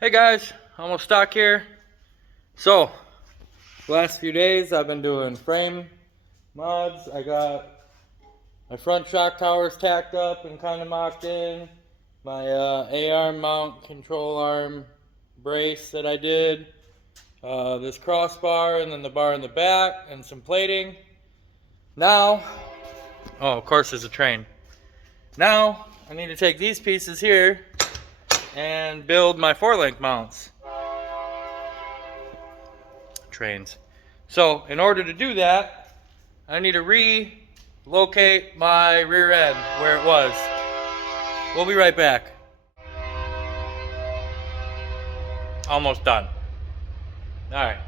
Hey guys, almost stock here. So, last few days I've been doing frame mods. I got my front shock towers tacked up and kind of mocked in. My A-arm mount control arm brace that I did. This crossbar and then the bar in the back and some plating. Now, oh of course there's a train. Now I need to take these pieces here and build my 4-link mounts. Trains. So in order to do that, I need to relocate my rear end where it was. We'll be right back. Almost done. Alright.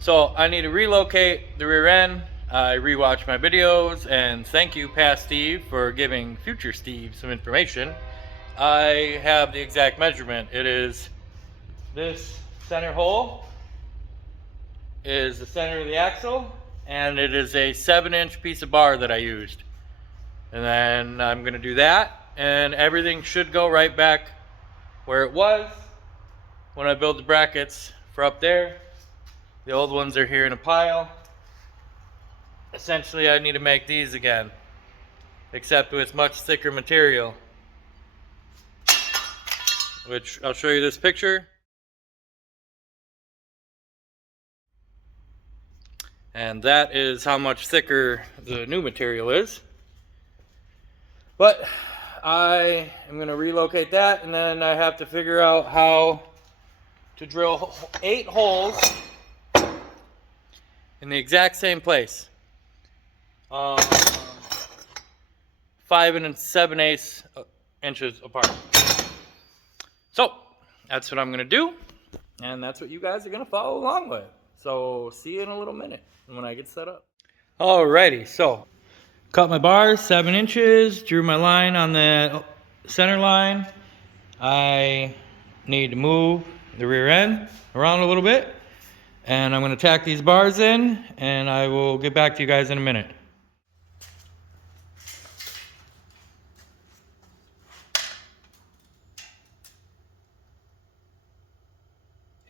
So I need to relocate the rear end. I rewatched my videos, and thank you past Steve for giving future Steve some information. I have the exact measurement. It is this center hole is the center of the axle, and it is a 7-inch piece of bar that I used. And then I'm going to do that, and everything should go right back where it was when I build the brackets for up there. The old ones are here in a pile. Essentially, I need to make these again, except with much thicker material, which I'll show you this picture. And that is how much thicker the new material is. But I am going to relocate that, and then I have to figure out how to drill 8 holes in the exact same place. 5 7/8 inches apart. So that's what I'm going to do, and that's what you guys are going to follow along with. So see you in a little minute when I get set up. Alrighty, so cut my bars 7 inches, drew my line on the center line. I need to move the rear end around a little bit, and I'm going to tack these bars in, and I will get back to you guys in a minute.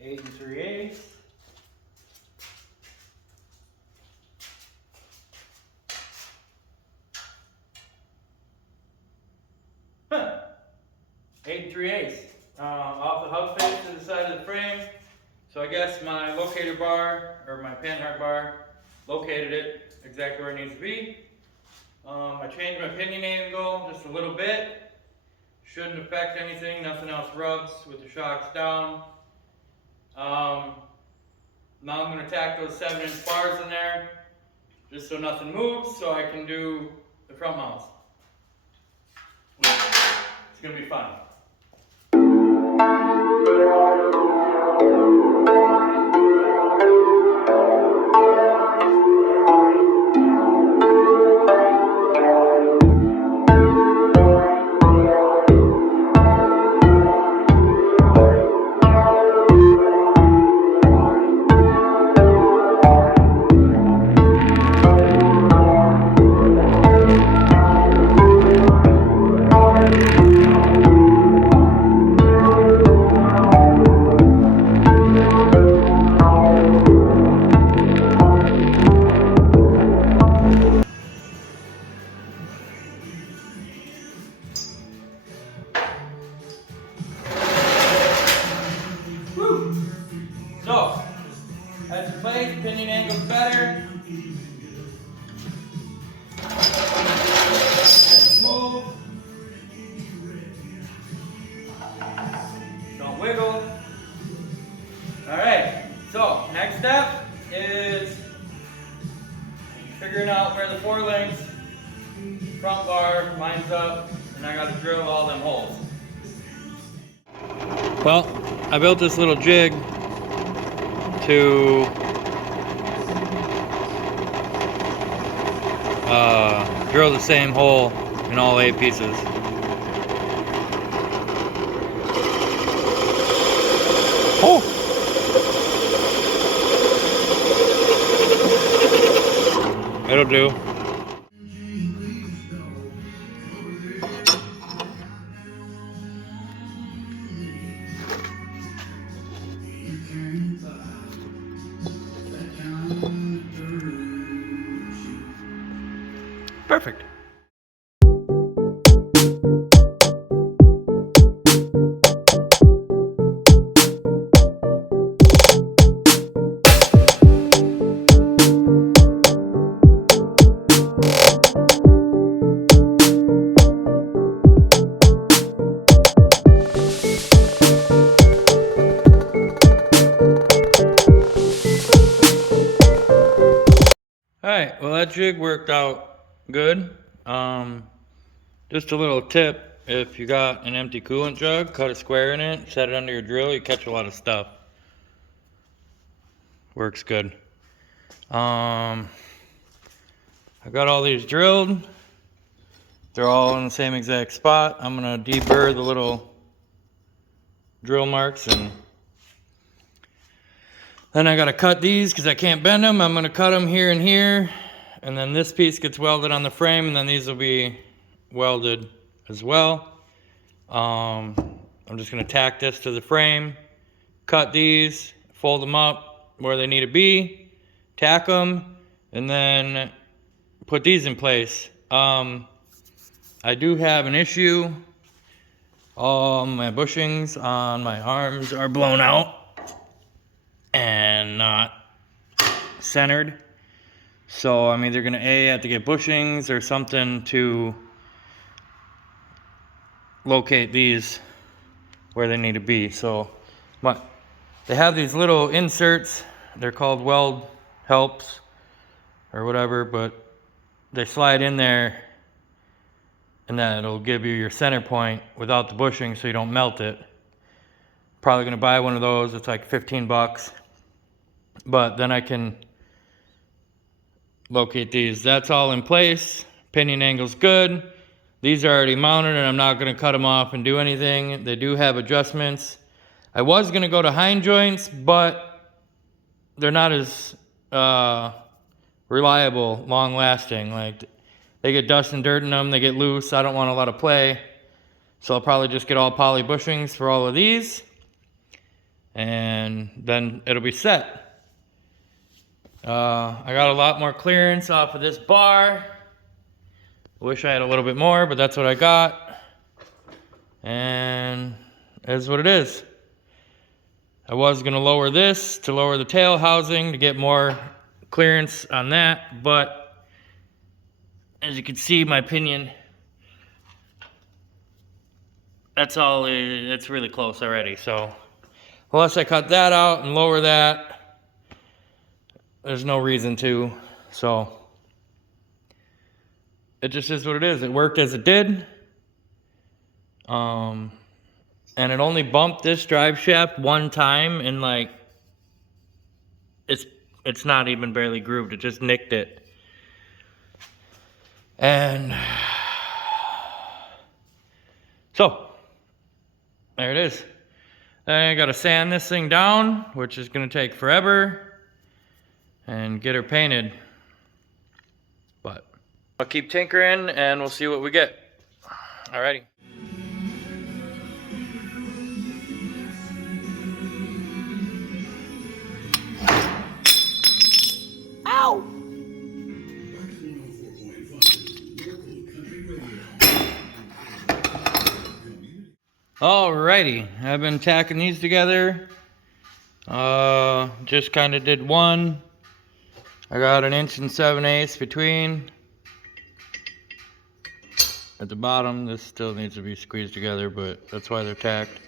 Eight 3/8. Huh. 8 3/8. Off the hub face to the side of the frame. So I guess my locator bar, or my panhard bar, located it exactly where it needs to be. I changed my pinion angle just a little bit. Shouldn't affect anything, nothing else rubs with the shocks down. Now I'm going to tack those 7-inch bars in there, just so nothing moves, so I can do the front mounts. It's going to be fun. So, as you place, pinion angle's better. Move. Don't wiggle. Alright, so next step is figuring out where the 4 links front bar lines up, and I gotta drill all them holes. Well, I built this little jig to drill the same hole in all 8 pieces. Oh! It'll do. right, well that jig worked out good. Just a little tip, if you got an empty coolant jug, cut a square in it, set it under your drill, you catch a lot of stuff. Works good. I got all these drilled. They're all in the same exact spot. I'm gonna deburr the little drill marks, and then I gotta cut these because I can't bend them. I'm gonna cut them here and here, and then this piece gets welded on the frame, and then these will be welded as well. I'm just gonna tack this to the frame, cut these, fold them up where they need to be, tack them, and then put these in place. I do have an issue. All my bushings on my arms are blown out and not centered. So I'm either gonna have to get bushings or something to locate these where they need to be. So they have these little inserts. They're called weld helps or whatever, but they slide in there, and then it'll give you your center point without the bushing so you don't melt it. Probably gonna buy one of those. It's like 15 bucks. But then I can locate these. That's all in place. Pinion angle's good. These are already mounted, and I'm not gonna cut them off and do anything. They do have adjustments. I was gonna go to hind joints, but they're not as reliable, long lasting. Like, they get dust and dirt in them, they get loose. I don't want a lot of play. So I'll probably just get all poly bushings for all of these, and then it'll be set. I got a lot more clearance off of this bar. Wish I had a little bit more, but that's what I got. And it is what it is. I was gonna lower this to lower the tail housing to get more clearance on that, but as you can see, my pinion, that's really close already. So unless I cut that out and lower that, there's no reason to. So it just is what it is. It worked as it did. And it only bumped this drive shaft one time, and like, it's not even barely grooved. It just nicked it. And so there it is. I gotta sand this thing down, which is gonna take forever, and get her painted. But I'll keep tinkering and we'll see what we get. Alrighty. Ow! Alrighty, I've been tacking these together. Just kind of did one. I got 1 7/8 inches between. At the bottom, this still needs to be squeezed together, but that's why they're tacked.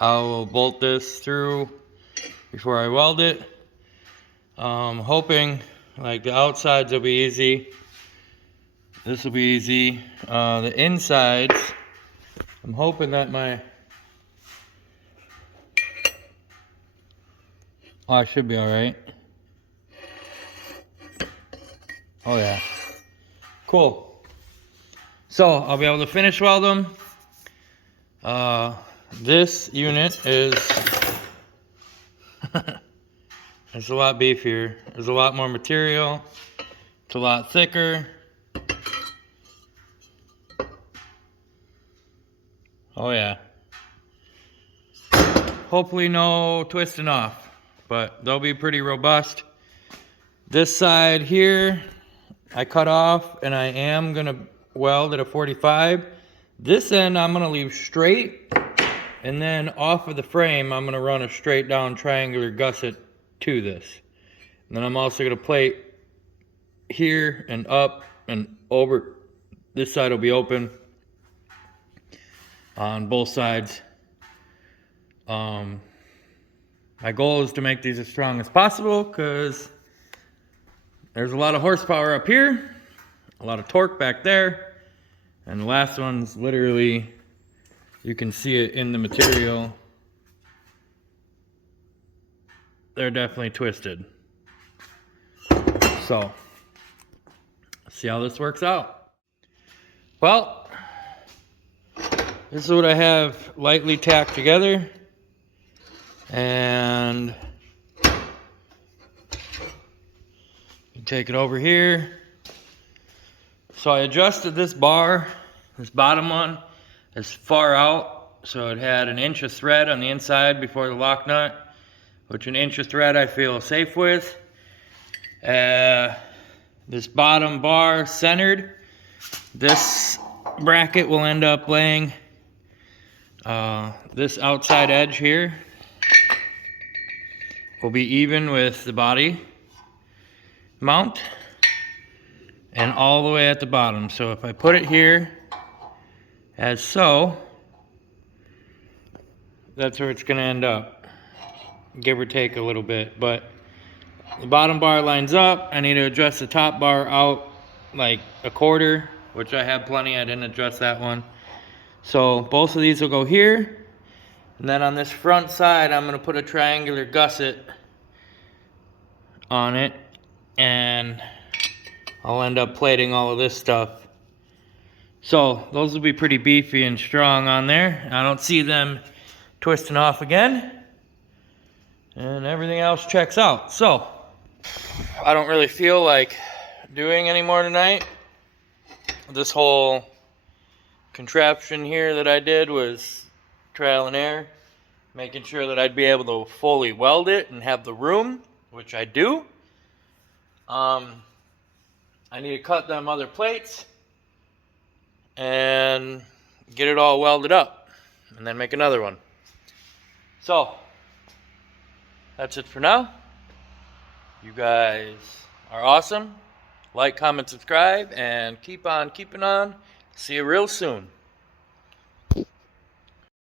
I will bolt this through before I weld it. Hoping like the outsides will be easy. This will be easy. The insides, I'm hoping that I should be alright. Oh yeah. Cool. So I'll be able to finish weld them. This unit is it's a lot beefier. There's a lot more material. It's a lot thicker. Oh yeah. Hopefully no twisting off, but they'll be pretty robust. This side here, I cut off, and I am gonna weld at a 45. This end I'm gonna leave straight, and then off of the frame, I'm gonna run a straight down triangular gusset to this. And then I'm also gonna plate here and up and over. This side will be open on both sides. My goal is to make these as strong as possible, because there's a lot of horsepower up here, a lot of torque back there, and the last one's literally, you can see it in the material. They're definitely twisted. So, let's see how this works out. Well, this is what I have lightly tacked together. And you take it over here. So I adjusted this bar, this bottom one, as far out. So it had an inch of thread on the inside before the lock nut, which an inch of thread I feel safe with. This bottom bar centered. This bracket will end up laying this outside edge here will be even with the body mount and all the way at the bottom. So if I put it here as so, that's where it's going to end up, give or take a little bit. But the bottom bar lines up. I need to adjust the top bar out like a quarter, which I have plenty. I didn't adjust that one. So both of these will go here. And then on this front side, I'm going to put a triangular gusset on it. And I'll end up plating all of this stuff. So those will be pretty beefy and strong on there. I don't see them twisting off again. And everything else checks out. So I don't really feel like doing any more tonight. This whole contraption here that I did was trial and error, making sure that I'd be able to fully weld it and have the room, which I do. I need to cut them other plates and get it all welded up and then make another one. So that's it for now. You guys are awesome. Like, comment, subscribe, and keep on keeping on. See you real soon.